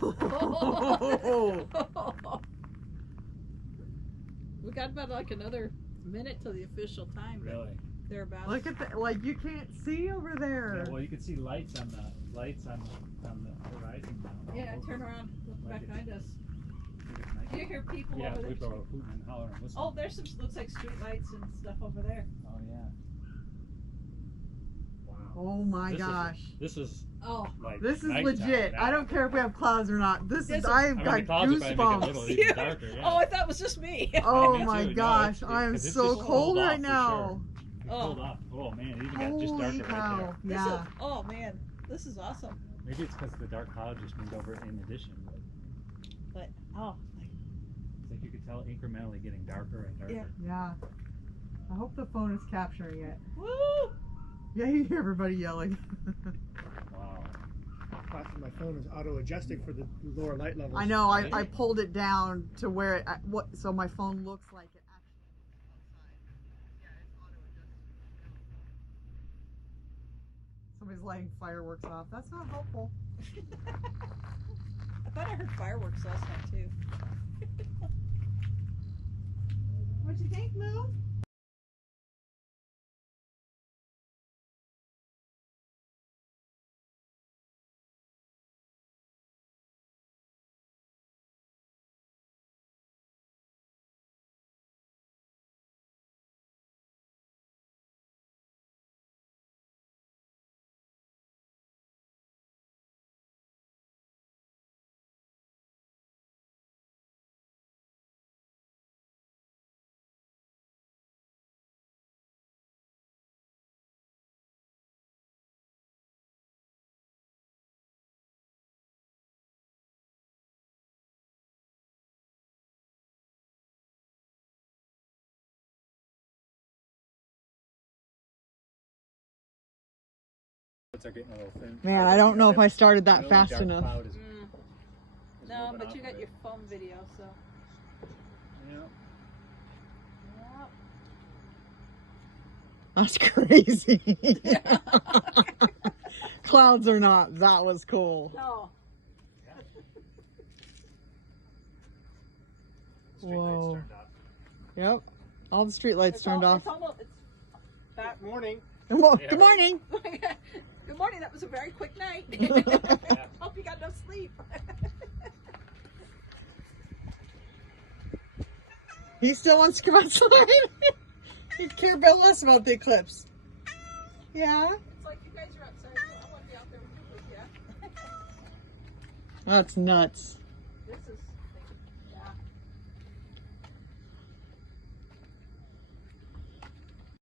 We got about like another minute till the official time. Really? Thereabouts. Look at that! Like you can't see over there. Yeah, well, you can see lights on the horizon now. Yeah, turn around, look Like back behind us. Do you hear people Yeah, over there? people are hooting and hollering and whistling. Oh, there's some, looks like street lights and stuff over there. Oh, yeah. Wow. Oh my gosh. This is Oh, like This is nighttime legit. now. I don't care if we have clouds or not. This is, I I've mean, got the clouds are probably making it a goosebumps. little even darker, yeah. Oh, I thought it was just me. Oh Me my too. No, gosh, I am 'cause it's so just cold off right for now. sure. It's cold off. Oh man, it even got just Holy darker cow. right This Yeah. is, oh man, this is awesome. there. Maybe it's because the dark cloud just moved over in addition. But, oh, It's like you could tell incrementally getting darker and darker. Yeah. Yeah. I hope the phone is capturing it. woo! Yeah, you hear everybody yelling. Wow. My phone is auto-adjusting for the lower light levels. I know, I pulled it down to where it, so my phone looks like it actually outside. Yeah, it's auto-adjusting. Somebody's lighting fireworks off. That's not helpful. I thought I heard fireworks last night too. What'd you think, Moo? Are getting a little thin. Man, I don't know if I started that Really fast dark enough. cloud is No, moving but off you of got it. your phone video, so. Yeah. That's crazy. Clouds or not, that was cool. No. Street Whoa. lights turned off. Yep. All the street lights turned off. It's almost, it's back. Morning. Good morning. Good morning, that was a very quick night. Hope you got enough sleep. He still wants to come outside. He care a bit less about the eclipse. Yeah. It's like you guys are outside, so I want to be out there with you. That's nuts.